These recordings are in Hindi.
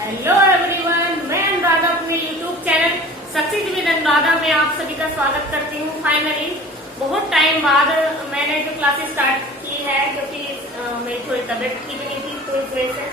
हेलो एवरीवन, मैं अनुराधा अपने YouTube channel success with Anuradha में आप सभी का स्वागत करती हूँ। फाइनली बहुत टाइम बाद मैंने जो क्लासेस स्टार्ट की है, क्योंकि मेरी थोड़ी तबीयत ठीक नहीं थी तो इस वजह से।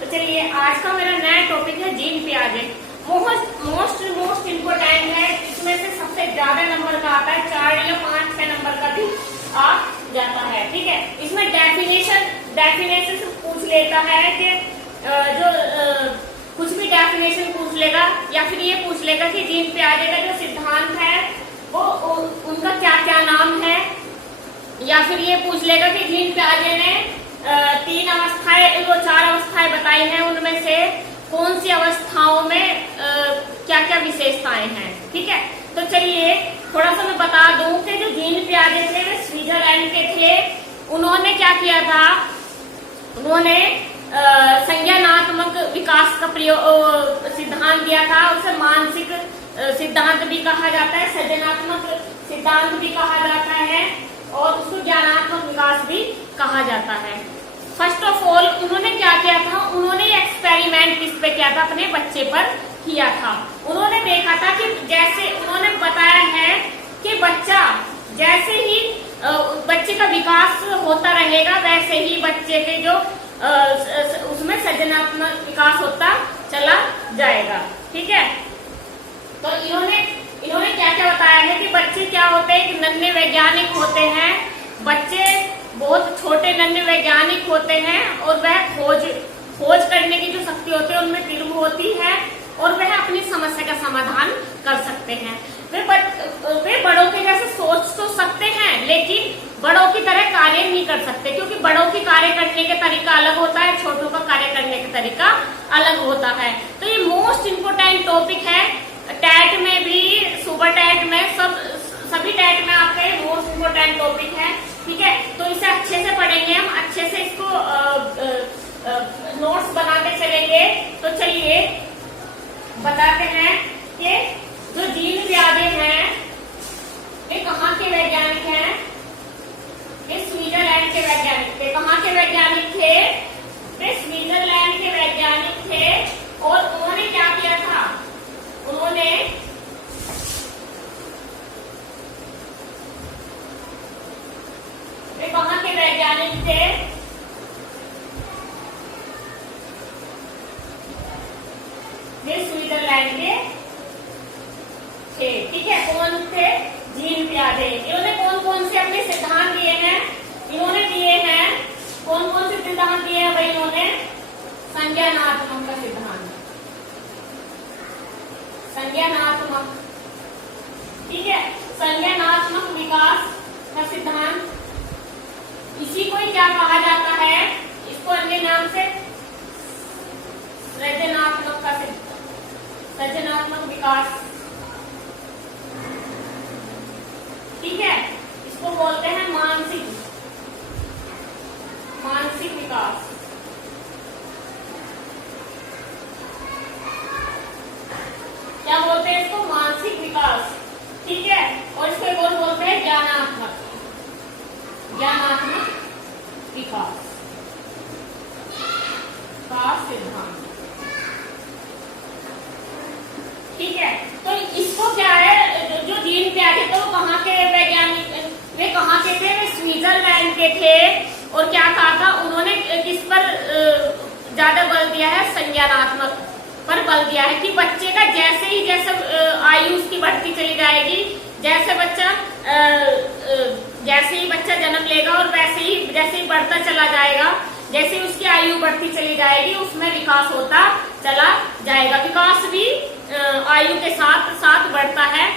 तो चलिए, आज का मेरा नया टॉपिक है जीन प्याजे। मोस्ट इम्पोर्टेंट है। इसमें से सबसे ज्यादा नंबर का आता है, 4 या 5-6 नंबर का भी आ जाता है। ठीक है, इसमें डेफिनेशन पूछ लेता है कि कुछ भी डेफिनेशन पूछ लेगा, या फिर ये पूछ लेगा कि जीन प्याजे का जो सिद्धांत है वो उनका क्या क्या नाम है, या फिर ये पूछ लेगा कि जीन प्याजे ने 4 अवस्थाएं बताई हैं, उनमें से कौन सी अवस्थाओं में क्या क्या विशेषताएं हैं। ठीक है, तो चलिए थोड़ा सा मैं बता दूं कि जो जीन प्याजे थे वे स्विट्जरलैंड के थे। उन्होंने क्या किया था, उन्होंने संज्ञानात्मक विकास का सिद्धांत दिया था। उसे मानसिक सिद्धांत भी कहा जाता है, सृजनात्मक सिद्धांत भी कहा जाता है, और उसको ज्ञानात्मक विकास भी कहा जाता है। फर्स्ट ऑफ ऑल उन्होंने क्या किया था, उन्होंने एक्सपेरिमेंट किस पे किया था, अपने बच्चे पर किया था। उन्होंने देखा था कि जैसे उन्होंने बताया है कि बच्चा जैसे ही बच्चे का विकास होता रहेगा, वैसे ही बच्चे के जो उसमें सृजनात्मक विकास होता चला जाएगा। ठीक है, तो इन्होंने क्या क्या बताया है कि बच्चे क्या होते हैं, एक नन्हे वैज्ञानिक होते हैं। बच्चे बहुत छोटे नन्हे वैज्ञानिक होते हैं, और वह खोज करने की जो शक्ति होती है उनमें तीव्र होती है, और वह अपनी समस्या का समाधान कर सकते हैं। वे बड़ों के जैसे सोच तो सकते हैं, लेकिन बड़ों की तरह कार्य नहीं कर सकते, क्योंकि बड़ों की कार्य करने का तरीका अलग होता है, छोटों का कार्य करने का तरीका अलग होता है। तो ये मोस्ट इम्पोर्टेंट टॉपिक है। टैट में भी, सुपर टैट में, सभी टैट में आपका ये मोस्ट इम्पोर्टेंट टॉपिक है। ठीक है, तो इसे अच्छे से पढ़ेंगे हम, अच्छे से इसको नोट्स बनाते चलेंगे। तो चलिए बताते हैं कि जो जीन प्याजे हैं वे कहाँ के वैज्ञानिक हैं। वे स्विट्जरलैंड के वैज्ञानिक थे। कहाँ के वैज्ञानिक थे? वे स्विट्जरलैंड के वैज्ञानिक थे। और उन्होंने क्या किया था, उन्होंने वे कहाँ के वैज्ञानिक थे? वे स्विट्जरलैंड के थे। ठीक है, कौन थे? जीन प्याजे। इन्होंने कौन कौन से अपने सिद्धांत दिए हैं? इन्होंने दिए हैं, कौन कौन से सिद्धांत दिए हैं भाई? इन्होंने संज्ञानात्मक का सिद्धांत, संज्ञानात्मक, ठीक है, संज्ञानात्मक विकास का सिद्धांत। इसी को ही क्या कहा जाता है, इसको अन्य नाम से सृजनात्मक का सृजनात्मक विकास। ठीक है, इसको बोलते हैं मानसिक विकास। क्या बोलते हैं इसको? मानसिक विकास। ठीक है, और इसको एक और बोलते हैं ज्ञानात्मक विकास का सिद्धांत। ठीक है, तो इसको क्या है, जो जीन प्याजे थे वो कहाँ के वैज्ञानिक, वे कहाँ के थे? वे स्विट्जरलैंड के थे। और क्या कहा था उन्होंने, किस पर ज्यादा बल दिया है? संज्ञानात्मक पर बल दिया है, कि बच्चे का जैसे आयु उसकी बढ़ती चली जाएगी, जैसे ही बच्चा जन्म लेगा, और जैसे ही बढ़ता चला जाएगा, जैसे ही उसकी आयु बढ़ती चली जाएगी, उसमें विकास होता चला जाएगा। विकास भी आयु के साथ साथ बढ़ता है।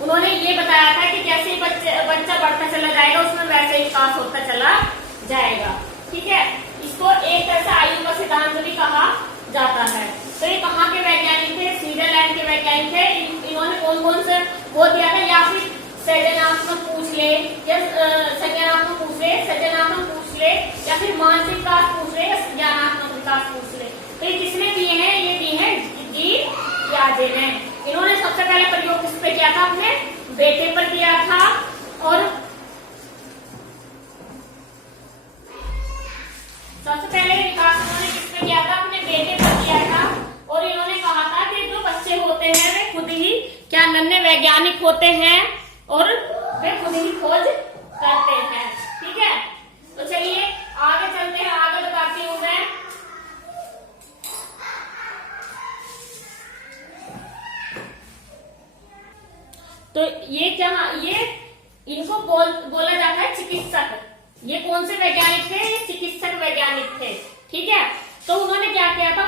उन्होंने ये बताया था कि जैसे ही बच्चा बढ़ता चला जाएगा, उसमें वैसे ही विकास होता चला जाएगा। ठीक है, इसको एक तरह से आयु का सिद्धांत भी कहा जाता है। तो ये कहाँ के वैज्ञानिक थे? स्विट्जरलैंड के वैज्ञानिक थे। इन्होंने कौन कौन से वो दिया था, या फिर सृजनात्मक पूछ ले, या संज्ञानात्मक पूछ ले, सृजनात्मक पूछ ले, या फिर मानसिक विकास पूछ ले, या ज्ञानात्मक विकास पूछ ले। तो ये किसने दिए हैं? ये दिए हैं जीन प्याजे ने। इन्होंने सबसे पहले प्रयोग किस पे किया था? अपने बेटे पर किया था। और सबसे पहले विकास उन्होंने किस पे किया था? अपने बेटे पर अनन्य वैज्ञानिक होते हैं और वे खुद ही खोज करते हैं। ठीक है, तो चलिए आगे चलते हैं, आगे बताती हूं मैं। तो ये क्या, ये इनको बोला जाता है चिकित्सक। ये कौन से वैज्ञानिक थे? ये चिकित्सक वैज्ञानिक थे। ठीक है, तो उन्होंने क्या किया था,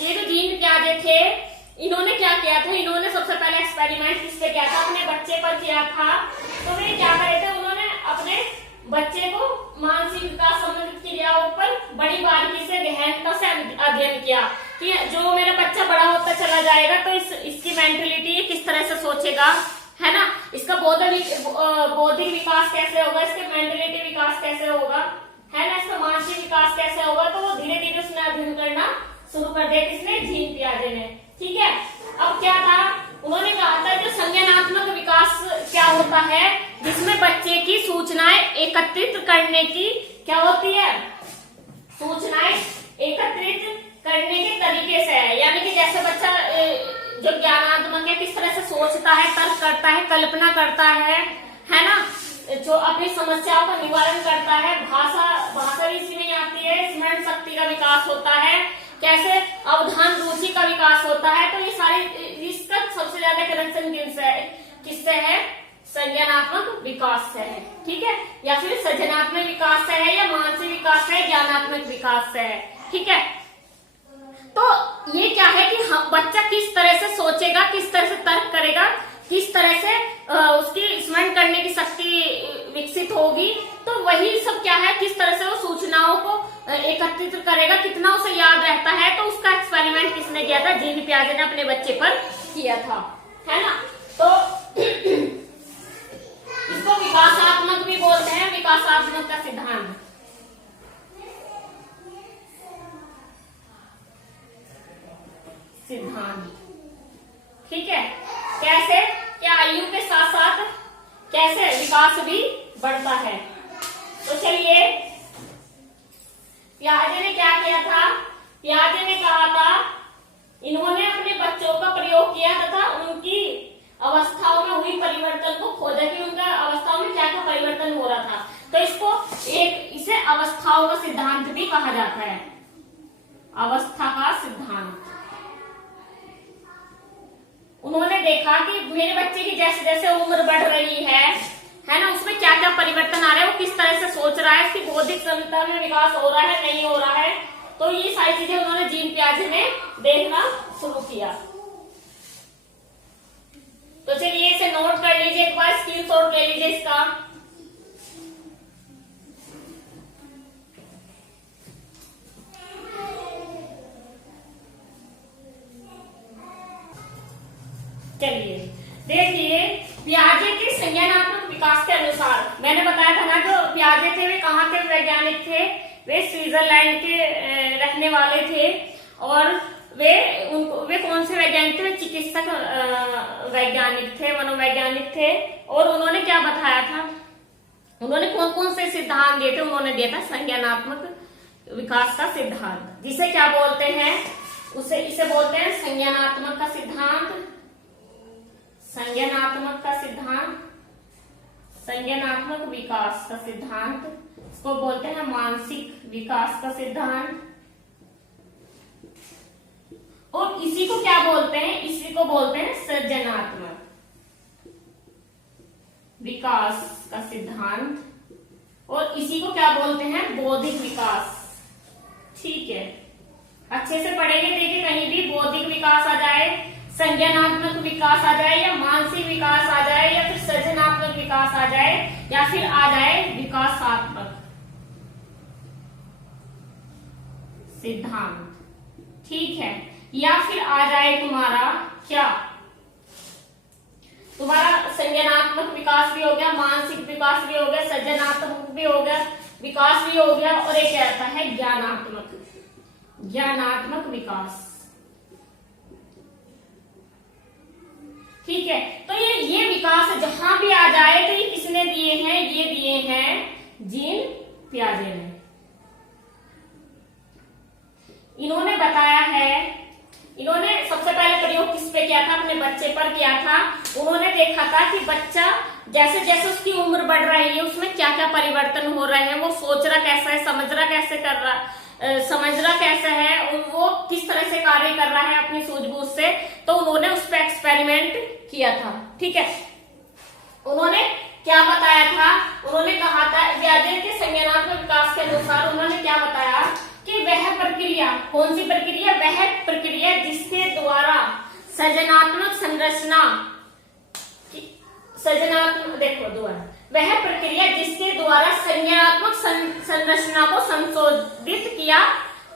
ये जो जीन प्याजे थे, इन्होंने क्या किया था, इन्होंने सबसे पहले एक्सपेरिमेंट किस पे किया था? अपने बच्चे पर किया था। तो वे क्या करे थे, उन्होंने अपने बच्चे को मानसिक विकास संबंधित क्रियाओं पर बड़ी बारीकी से गहनता से अध्ययन किया कि जो मेरा बच्चा बड़ा होता चला जाएगा तो इसकी मेंटलिटी किस तरह से सोचेगा, है ना, इसका बौद्धिक विकास कैसे होगा, इसके मेंटलिटी विकास कैसे होगा, है ना, इसका मानसिक विकास कैसे होगा। तो वो धीरे धीरे उसने अध्ययन करना शुरू कर दिया, किसने? जीन पियाजे ने। ठीक है, अब क्या था, उन्होंने कहा था जो संज्ञानात्मक विकास क्या होता है, जिसमें बच्चे की सूचनाएं एकत्रित करने की क्या होती है, सूचनाएं एकत्रित करने के तरीके से है। यानी कि जैसे बच्चा जो ज्ञानात्मक है, किस तरह से सोचता है, तर्क करता है, कल्पना करता है ना, जो अपनी समस्याओं का निवारण करता है, भाषा भी इसी में आती है, स्मरण शक्ति का विकास होता है, कैसे अवधान रुचि का विकास होता है। तो ये सारी, इसका सबसे ज्यादा कनेक्शन किससे है? संज्ञानात्मक विकास से है। ठीक है, या फिर सृजनात्मक विकास से है, या मानसिक विकास से है, ज्ञानात्मक विकास से है। ठीक है, तो ये क्या है कि बच्चा किस तरह से सोचेगा, किस तरह से तर्क करेगा, किस तरह से उसकी स्मरण करने की शक्ति विकसित होगी, तो वही सब क्या है, किस तरह से वो सूचनाओं को एकत्रित करेगा, कितना उसे याद रहता है। तो उसका एक्सपेरिमेंट किसने किया था? जीन पियाजे ने अपने बच्चे पर किया था, है ना। तो इसको विकासात्मक भी बोलते हैं, विकासात्मक का सिद्धांत। ठीक है, कैसे, क्या आयु के साथ साथ कैसे विकास भी बढ़ता है। तो चलिए, पियाजे ने क्या किया था, पियाजे ने कहा था, इन्होंने अपने बच्चों का प्रयोग किया तथा उनकी अवस्थाओं में हुई परिवर्तन को खोजा कि उनका अवस्थाओं में क्या क्या परिवर्तन हो रहा था। तो इसे अवस्थाओं का सिद्धांत भी कहा जाता है, अवस्था का सिद्धांत। उन्होंने देखा कि मेरे बच्चे की जैसे जैसे उम्र बढ़ रही है ना, उसमें क्या क्या परिवर्तन आ रहा है, वो किस तरह से सोच रहा है, उसकी बौद्धिक क्षमता में विकास हो रहा है, नहीं हो रहा है। तो ये सारी चीजें उन्होंने जीन पियाजे में देखना शुरू किया। तो चलिए इसे नोट कर लीजिए, एक बार स्क्रीनशॉट ले लीजिए इसका। चलिए देखिए, पियाजे के संज्ञानात्मक विकास के अनुसार, मैंने बताया था ना, जो पियाजे थे वे कहाँ के वैज्ञानिक थे? वे स्विट्जरलैंड के रहने वाले थे। और वे कौन से वैज्ञानिक थे? वे चिकित्सक वैज्ञानिक थे, मनोवैज्ञानिक थे। और उन्होंने क्या बताया था, उन्होंने कौन कौन से सिद्धांत दिए थे? उन्होंने दिया था संज्ञानात्मक विकास का सिद्धांत, जिसे क्या बोलते हैं, इसे बोलते हैं संज्ञानात्मक का सिद्धांत, संज्ञानात्मक का सिद्धांत, संज्ञानात्मक विकास का सिद्धांत, इसको बोलते हैं मानसिक विकास का सिद्धांत। और इसी को क्या बोलते हैं? इसी को बोलते हैं सृजनात्मक विकास का सिद्धांत। और इसी को क्या बोलते हैं? बौद्धिक विकास। ठीक है, अच्छे से पढ़ेंगे। देखिए, कहीं भी बौद्धिक विकास आ जाए, संज्ञानात्मक विकास आ जाए, या मानसिक विकास आ जाए, या फिर सृजनात्मक विकास आ जाए, या फिर आ जाए विकासात्मक सिद्धांत, ठीक है, या फिर आ जाए तुम्हारा क्या, तुम्हारा संज्ञानात्मक विकास भी हो गया, मानसिक विकास भी हो गया, सृजनात्मक भी हो गया, विकास भी हो गया, और एक आता है ज्ञानात्मक विकास। ठीक है, तो ये विकास जहां भी आ जाए तो ये किसने दिए हैं? ये दिए हैं जीन पियाजे ने। इन्होंने बताया है इन्होंने सबसे पहले प्रयोग किस पे किया था? अपने बच्चे पर किया था। उन्होंने देखा था कि बच्चा जैसे जैसे उसकी उम्र बढ़ रही है उसमें क्या क्या परिवर्तन हो रहे हैं, वो सोच रहा कैसा है, समझ रहा कैसे कर रहा, समझ रहा कैसा है, वो किस तरह से कार्य कर रहा है अपनी सूझबूझ से। तो उन्होंने उस पर एक्सपेरिमेंट किया था। ठीक है, उन्होंने क्या बताया था? उन्होंने कहा था व्याधि के संज्ञानात्मक विकास के अनुसार उन्होंने क्या बताया कि वह प्रक्रिया, कौन सी प्रक्रिया? वह प्रक्रिया जिसके द्वारा सृजनात्मक संरचना, देखो दोबारा, वह प्रक्रिया जिसके द्वारा संज्ञानात्मक संरचना को संशोधित किया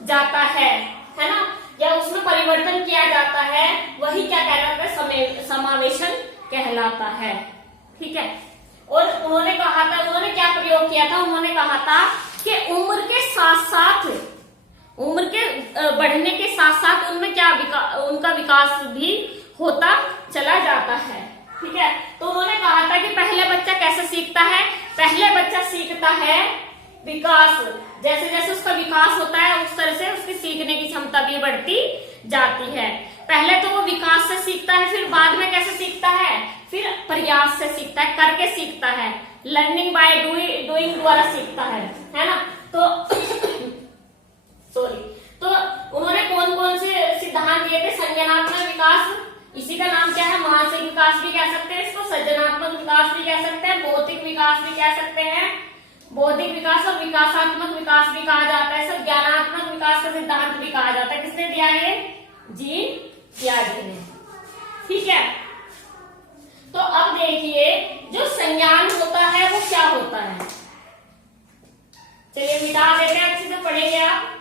जाता है ना, या उसमें परिवर्तन किया जाता है, वही क्या कहलाता है? समावेशन कहलाता है। ठीक है, और उन्होंने कहा था, उन्होंने क्या प्रयोग किया था? उन्होंने कहा था कि उम्र के साथ साथ, उम्र के बढ़ने के साथ साथ उनमें क्या उनका विकास भी होता चला जाता है। ठीक है, तो उन्होंने कहा था कि पहले बच्चा कैसे सीखता है? पहले बच्चा सीखता है विकास, जैसे जैसे उसका विकास होता है उस तरह से उसकी सीखने की क्षमता भी बढ़ती जाती है। पहले तो वो विकास से सीखता है, फिर बाद में कैसे सीखता है? फिर प्रयास से सीखता है, करके सीखता है, लर्निंग बाय डूइंग द्वारा सीखता है ना। तो उन्होंने कौन कौन से सिद्धांत दिए थे? संज्ञानात्मक विकास, इसी का नाम क्या है? मानसिक विकास भी कह सकते हैं इसको, सृजनात्मक विकास भी कह सकते हैं, भौतिक विकास भी कह सकते हैं, बौद्धिक विकास और विकासात्मक विकास भी कहा जाता है, सब ज्ञानात्मक विकास का सिद्धांत भी कहा जाता है। किसने दिया है? जीन पियाजे ने। ठीक है, तो अब देखिए जो संज्ञान होता है वो क्या होता है? चलिए मिटा देते हैं, अच्छे से पढ़ेंगे आप।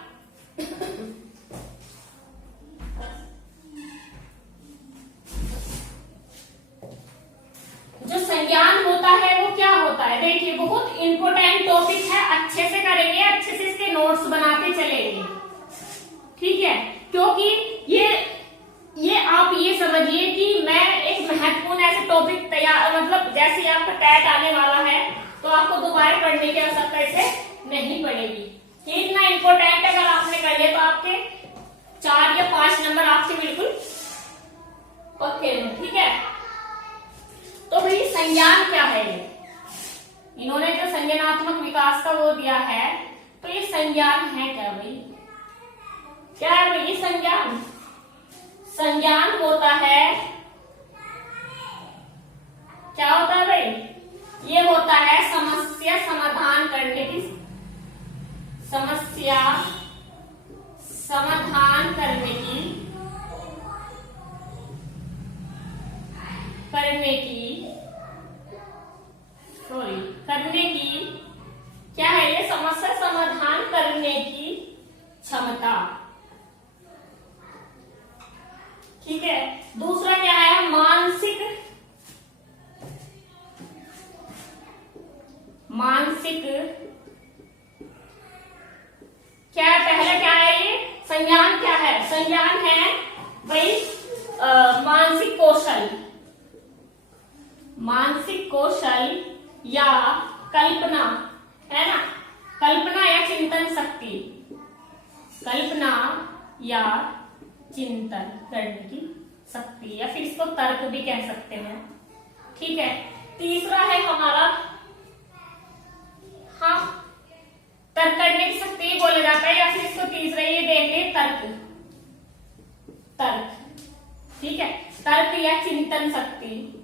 जो संज्ञान होता है वो क्या होता है? देखिए बहुत इंपॉर्टेंट टॉपिक है, अच्छे से करेंगे, अच्छे से इसके नोट्स बनाते चलेंगे। ठीक है, क्योंकि ये आप ये समझिए कि मैं एक महत्वपूर्ण ऐसे टॉपिक तैयार, मतलब जैसे आपका टैट आने वाला है तो आपको दोबारा पढ़ने की आवश्यकता इसे नहीं पड़ेगी। ये इतना इंपॉर्टेंट है, अगर आपने कर लिया तो आपके 4 या 5 नंबर आपके बिल्कुल पक्के हैं। ठीक है, तो भाई संज्ञान क्या है? इन्होंने जो संज्ञानात्मक विकास का वो दिया है, तो ये संज्ञान है क्या भाई? क्या है भाई ये संज्ञान? संज्ञान होता है, क्या होता है भाई? ये होता है समस्या समाधान करने की, समस्या समाधान करने की क्या है? ये समस्या समाधान करने की क्षमता। ठीक है, दूसरा क्या है? मानसिक क्या है? पहले क्या है ये? संज्ञान क्या है? संज्ञान है भाई मानसिक कौशल या कल्पना, है ना, कल्पना या चिंतन शक्ति, कल्पना या चिंतन करने की शक्ति, या फिर इसको तर्क भी कह सकते हैं। ठीक है, तीसरा है हमारा, हाँ, तर्क करने की शक्ति बोला जाता है, या फिर इसको तीसरा ये देंगे तर्क। ठीक है, तर्क या चिंतन शक्ति।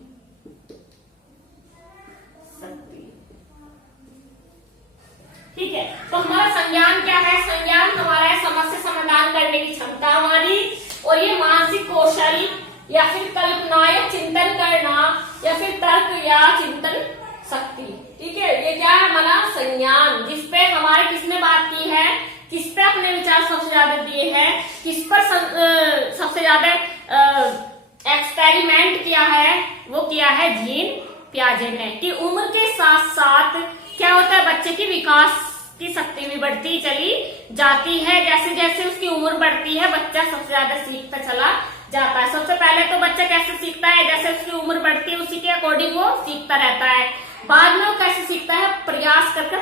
ठीक है, तो हमारा संज्ञान क्या है? संज्ञान हमारा है समस्या समाधान करने की क्षमता हमारी, और ये मानसिक कौशल या फिर कल्पना या चिंतन करना, या फिर तर्क या चिंतन शक्ति। ठीक है, ये क्या है हमारा संज्ञान, जिसपे हमारे किसने बात की है, किस पे अपने विचार सबसे ज्यादा दिए हैं, किस पर सबसे ज्यादा एक्सपेरिमेंट किया है, वो किया है जीन पियाजे ने, कि उम्र के साथ साथ क्या होता है? बच्चे की विकास की शक्ति भी बढ़ती चली जाती है। जैसे जैसे उसकी उम्र बढ़ती है बच्चा सबसे ज्यादा सीखता चला जाता है। सबसे पहले तो बच्चा कैसे सीखता है? जैसे उसकी उम्र बढ़ती है उसी के अकॉर्डिंग वो सीखता रहता है। बाद में वो कैसे सीखता है? प्रयास करके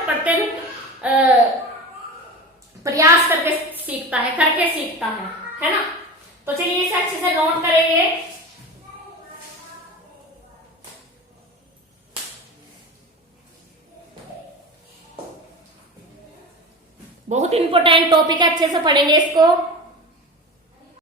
प्रयास करके सीखता है, करके सीखता है ना। तो चलिए इसे अच्छे से नोट करेंगे। बहुत इंपॉर्टेंट टॉपिक है, अच्छे से पढ़ेंगे इसको।